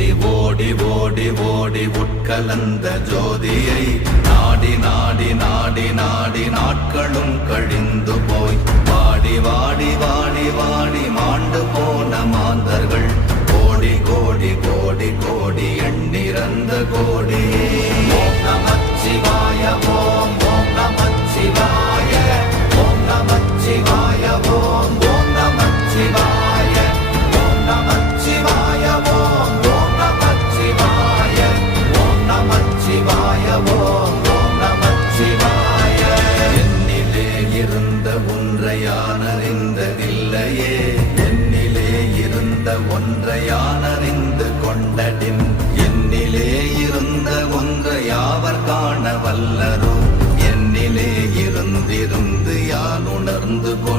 ஓடி ஓடி ஓடி உட்கலந்த ஜோதியை நாடி நாடி நாடி நாடி நாட்களும் கழிந்து போய் வாடி வாடி வாடி வாடி மாண்டு போன மாந்தர்கள் கோடி கோடி கோடி கோடி எண்ணிறந்த கோடி. ஓம் நமச்சிவாய ஓம் ஓம் நமச்சிவாய ஓம் நமச்சிவாய ஓம் ஓம் நமச்சிவாய ஓம் நமச்சிவாய ஓம் ஓம் நமச்சிவாய ஓம் நமச்சிவாய ஓம் ஓம் நமச்சிவாய. என்னிலே இருந்த ஒன்றை யான் அறிந்ததில்லையே, என்னிலே இருந்த ஒன்றை யான் அறிந்து கொண்டடின், என்னிலே இருந்த ஒன்றை யாவர் காண வல்லரோ, என்னிலே இருந்திருந்து யான் உணர்ந்து கொண்டேன்.